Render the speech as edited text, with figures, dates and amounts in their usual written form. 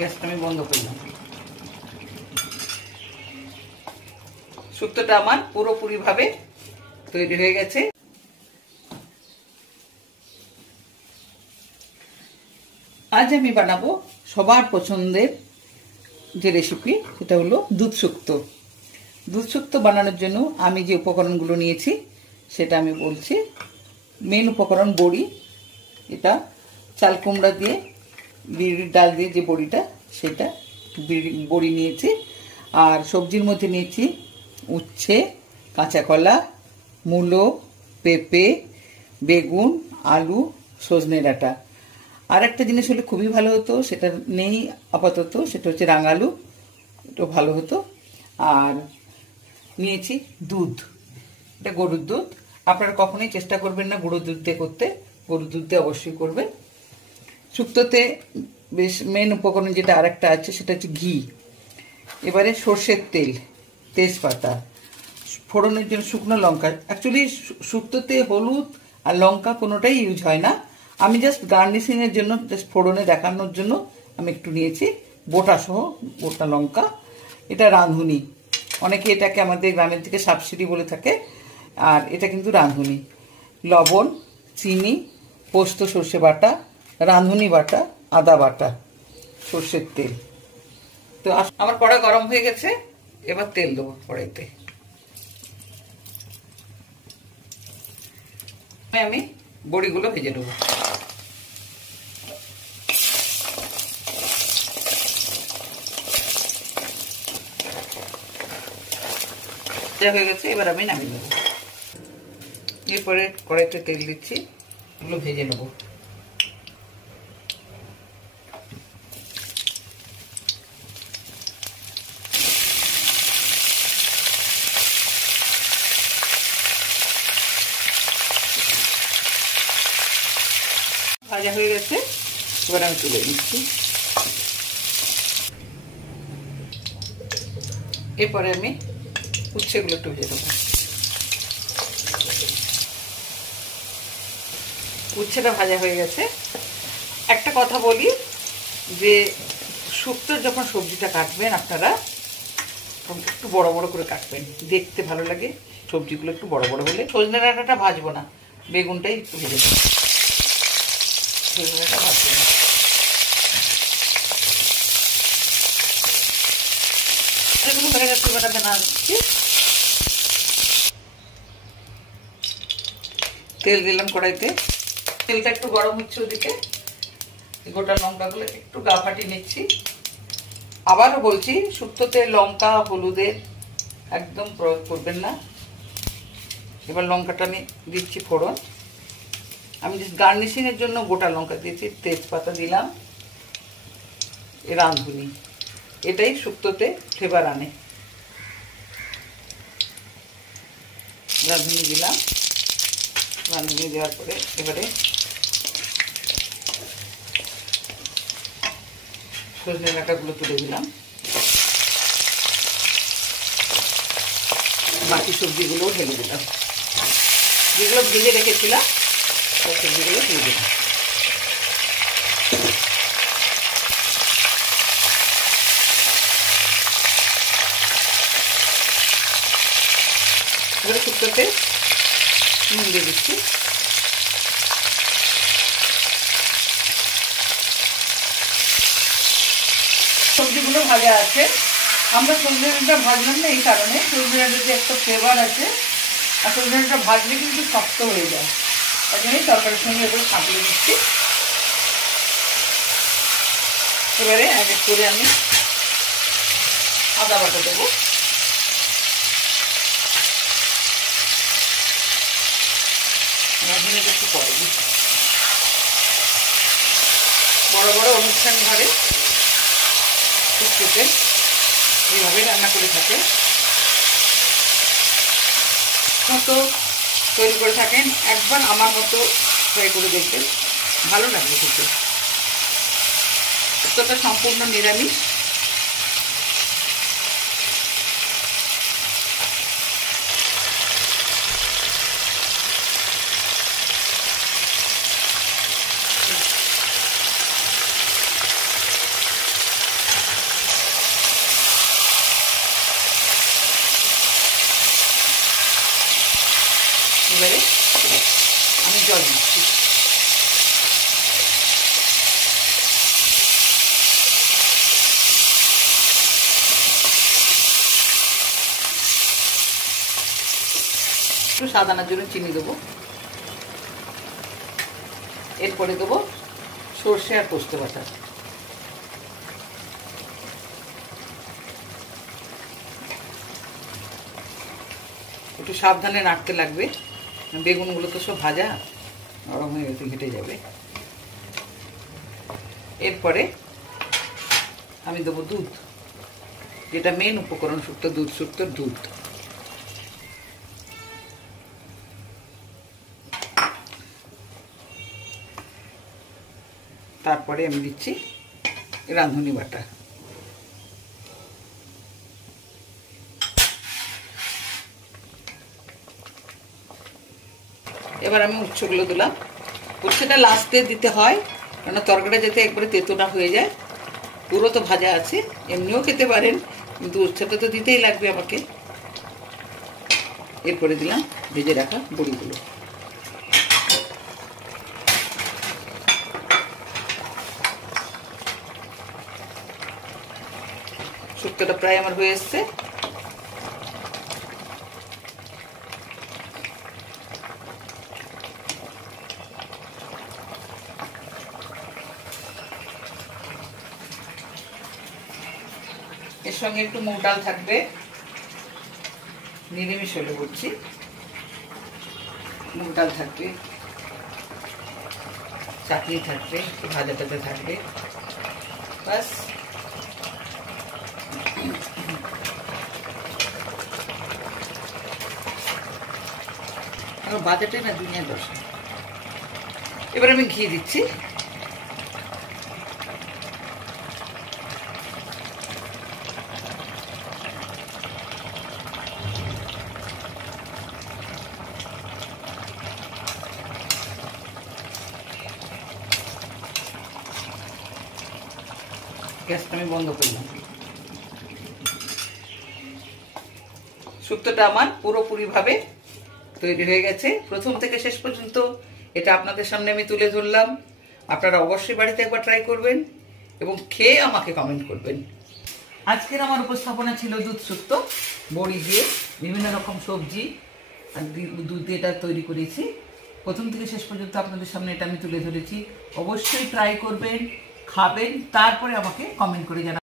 গ্যাসটা আমি বন্ধ করলাম। শুক্তোটা আমার পুরোপুরি ভাবে তৈরি হয়ে গেছে। আজ আমি বানাবো সবার পছন্দের যে রেসিপি, সেটা হলো দুধ শুক্তো। দুধ শুক্তো বানানোর জন্য আমি যে উপকরণগুলো নিয়েছি সেটা আমি বলছি। মেন উপকরণ বড়ি, এটা চাল কুমড়া দিয়ে বিউলির ডাল দিয়ে যে বড়িটা, সেটা বড়ি নিয়েছি। আর সবজির মধ্যে নিয়েছি উচ্ছে, কাঁচা কলা, মূলো, পেঁপে, বেগুন, আলু, সজনে ডাঁটা। আর একটা জিনিস হলে খুবই ভালো হতো, সেটা নেই আপাতত, সেটা হচ্ছে রাঙালু, এটা ভালো হতো। আর নিয়েছি দুধ, এটা গরুর দুধ। আপনারা কখনোই চেষ্টা করবেন না গুঁড়ো দুধ দিয়ে করতে, গরুর দুধ দিয়ে অবশ্যই করবেন। শুক্তোতে বেশ মেন উপকরণ যেটা আরেকটা আছে সেটা হচ্ছে ঘি। এবারে সর্ষের তেল, তেজপাতা, ফোড়নের জন্য শুকনো লঙ্কা। অ্যাকচুয়ালি শুক্তোতে হলুদ আর লঙ্কা কোনোটাই ইউজ হয় না, আমি জাস্ট গার্নিশিংয়ের জন্য, জাস্ট ফোড়নে দেখানোর জন্য আমি একটু নিয়েছি, বোটা সহ গোটা লঙ্কা। এটা রাঁধুনি, অনেকে এটাকে আমাদের গ্রামের দিকে সাবসিডি বলে থাকে, আর এটা কিন্তু রাঁধুনি। লবণ, চিনি, পোস্ত, সর্ষে বাটা, রাঁধুনি বাটা, আদা বাটা, সর্ষের তেল। তো আমার কড়া গরম হয়ে গেছে, এবার তেল দেবো কড়াইতে। আমি বড়িগুলো ভেজে নেবো। হয়ে গেছে, এবার আমি নামিয়ে নেবো। এরপরে কড়াইতে তেল দিচ্ছি, এগুলো ভেজে নেবো। ভাজা হয়ে গেছে, এবার আমি তুলে নিচ্ছি। এরপরে আমি উচ্ছেগুলো একটু ভেজে দেবো। উচ্ছেটা ভাজা হয়ে গেছে। একটা কথা বলি, যে শুক্তোর যখন সবজিটা কাটবেন আপনারা একটু বড় বড় করে কাটবেন, দেখতে ভালো লাগে। সবজিগুলো একটু বড় বড় হলে, সজনে ডাঁটাটা ভাজবো না, বেগুনটাই একটু ভেজে দেবো। সজনে ডাঁটা ভাজবো না। এগুলো হয়ে গেছে, এবার আমি নাড়ছি। তেল দিলাম কড়াইতে, তেলটা একটু গরম হচ্ছে, ওদিকে গোটা লঙ্কাগুলো একটু গা ফাটিয়ে নিচ্ছি। আবারও বলছি, শুক্তোতে লঙ্কা হলুদের একদম প্রয়োগ করবেন না। এবার লঙ্কাটা আমি দিচ্ছি ফোড়ন। আমি গার্নিশিং এর জন্য গোটা লঙ্কা দিয়েছি, তেজপাতা দিলাম, রাঁধুনি, এটাই শুক্তোতে ফ্লেভার আনে। রাঁধুনি দিলাম, রাঁধুনি দেওয়ার পরে এবারে সজনে ডাঁটাগুলো তুলে দিলাম, বাকি সবজিগুলো ঢেলে দিলাম, যেগুলো ভেজে রেখেছিলাম সব সবজিগুলো দিয়ে দিলাম। এবারে শুক্তোতে নুন দিয়ে দিচ্ছি। সবজিগুলো ভাজা আছে, আমরা সজনে ডাঁটা ভাজলাম না এই কারণে, সজনে ডাঁটার যে একটা ফ্লেভার আছে, আর সজনে ডাঁটা ভাজলে কিন্তু শক্ত হয়ে যায়, তাই জন্যই তরকারির সঙ্গে এবার সাঁতলে দিচ্ছি। এবারে এক এক করে আমি আদা বাটা দেবো। রাঁধুনিটা একটু পরে দিই। বড় বড় অনুষ্ঠান ঘরে শুক্তোতে এইভাবে রান্না করে থাকে, মতো তৈরি করে থাকেন। একবার আমার মতো ট্রাই করে দেখবেন, ভালো লাগবে খেতে। শুক্তোটা সম্পূর্ণ নিরামিষ। জল দিচ্ছি। একটু স্বাদ আনার জন্য চিনি দেবো। এরপরে দেবো সর্ষে আর পোস্ত বাটা। একটু সাবধানে নাড়তে লাগবে, বেগুনগুলো তো সব ভাজা, নরম হয়ে গেছে, ঘেটে যাবে। এরপরে আমি দেবো দুধ, যেটা মেন উপকরণ শুক্তো, দুধ শুক্তোর দুধ। তারপরে আমি দিচ্ছি রাঁধুনি বাটা। এবার আমি উচ্ছেগুলো দিলাম। উচ্ছেটা লাস্টে দিতে হয়, কেন তরকারিটা যাতে একবারে তেতো না হয়ে যায়। পুরো তো ভাজা আছে, এমনিও খেতে পারেন, কিন্তু উচ্ছেটা তো দিতেই লাগবে আমাকে। এরপরে দিলাম ভেজে রাখা বড়িগুলো। শুক্তোটা প্রায় আমার হয়ে এসছে। এর সঙ্গে একটু মুগ ডাল থাকবে, নিরামিষ হলে করছি। মুগ ডাল থাকবে, চাটনি থাকবে, একটু ভাজা টাজা থাকবে, বাস। বাজারটা না দুনিয়া দশা। এবার আমি ঘি দিচ্ছি। গ্যাসটা আমি বন্ধ করলাম। শুক্তোটা আমার পুরোপুরিভাবে তৈরি হয়ে গেছে, প্রথম থেকে শেষ পর্যন্ত এটা আপনাদের সামনে আমি তুলে ধরলাম। আপনারা অবশ্যই বাড়িতে একবার ট্রাই করবেন এবং খেয়ে আমাকে কমেন্ট করবেন। আজকের আমার উপস্থাপনা ছিল দুধ শুক্তো, বড়ি দিয়ে বিভিন্ন রকম সবজি আর দুধ দিয়ে এটা তৈরি করেছি। প্রথম থেকে শেষ পর্যন্ত আপনাদের সামনে এটা আমি তুলে ধরেছি। অবশ্যই ট্রাই করবেন, খাবেন, তারপরে আমাকে কমেন্ট করে জানাবেন।